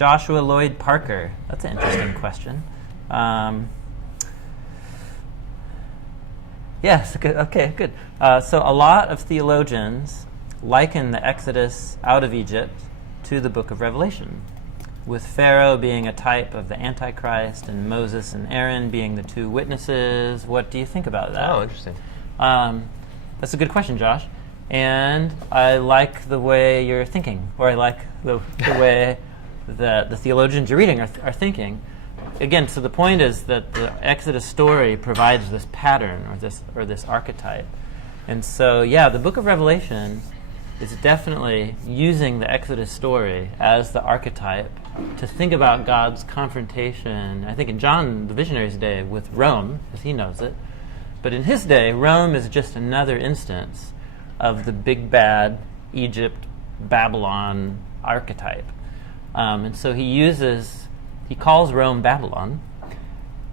Joshua Lloyd Parker. That's an interesting question. Yes, good. Okay, good. So a lot of theologians liken the Exodus out of Egypt to the book of Revelation, with Pharaoh being a type of the Antichrist and Moses and Aaron being the two witnesses. What do you think about that? Oh, interesting. That's a good question, Josh. And I like the way you're thinking, or I like the way that the theologians you're reading are thinking. Again, so the point is that the Exodus story provides this pattern or this archetype. And so, yeah, the book of Revelation is definitely using the Exodus story as the archetype to think about God's confrontation, I think in John the Visionary's day, with Rome, as he knows it. But in his day, Rome is just another instance of the big bad Egypt, Babylon archetype. And so he calls Rome Babylon,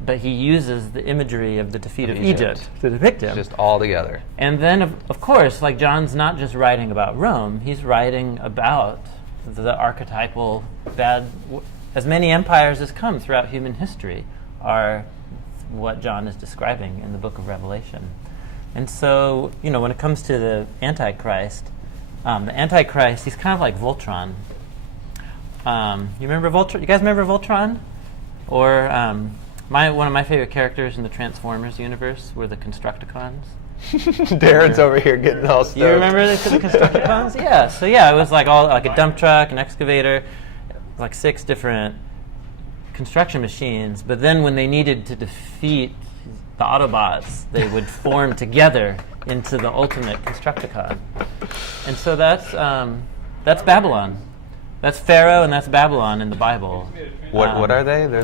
but he uses the imagery of the defeat of Egypt to depict him. Just all together. And then, of course, like John's not just writing about Rome, he's writing about the archetypal bad, as many empires as come throughout human history are what John is describing in the book of Revelation. And so, when it comes to the Antichrist, he's kind of like Voltron. You remember Voltron? You guys remember Voltron? Or one of my favorite characters in the Transformers universe were the Constructicons. Darren's over here getting all stoked. You remember the Constructicons? Yeah. So it was like a dump truck, an excavator, like 6 different construction machines. But then when they needed to defeat the Autobots, they would form together into the ultimate Constructicon. And so that's Babylon. That's Pharaoh and that's Babylon in the Bible. What are they? They're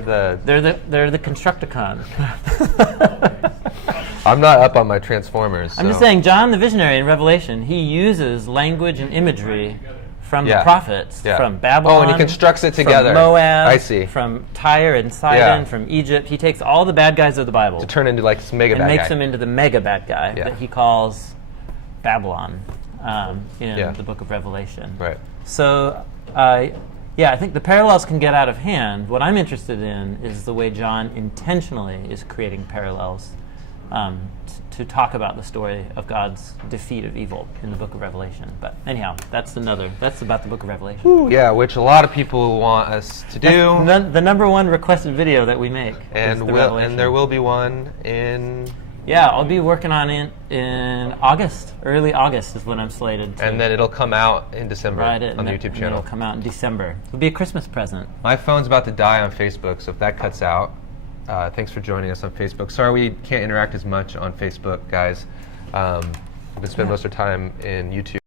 the Constructicon. I'm not up on my Transformers. I'm just saying, John the Visionary in Revelation, he uses language and imagery from the prophets, from Babylon. Oh, and he constructs it together. From Moab. I see. From Tyre and Sidon, from Egypt. He takes all the bad guys of the Bible to turn into like this mega bad guy. And makes them into the mega bad guy that he calls Babylon in the book of Revelation. Right. So, I think the parallels can get out of hand. What I'm interested in is the way John intentionally is creating parallels to talk about the story of God's defeat of evil in the book of Revelation. But anyhow, that's about the book of Revelation. Ooh, yeah, which a lot of people want us to do. The number one requested video that we make. And there will be one in... Yeah, I'll be working on it in August. Early August is when I'm slated to. And then it'll come out in December on the YouTube channel. It'll come out in December. It'll be a Christmas present. My phone's about to die on Facebook, so if that cuts out, thanks for joining us on Facebook. Sorry we can't interact as much on Facebook, guys. We spend most of our time in YouTube.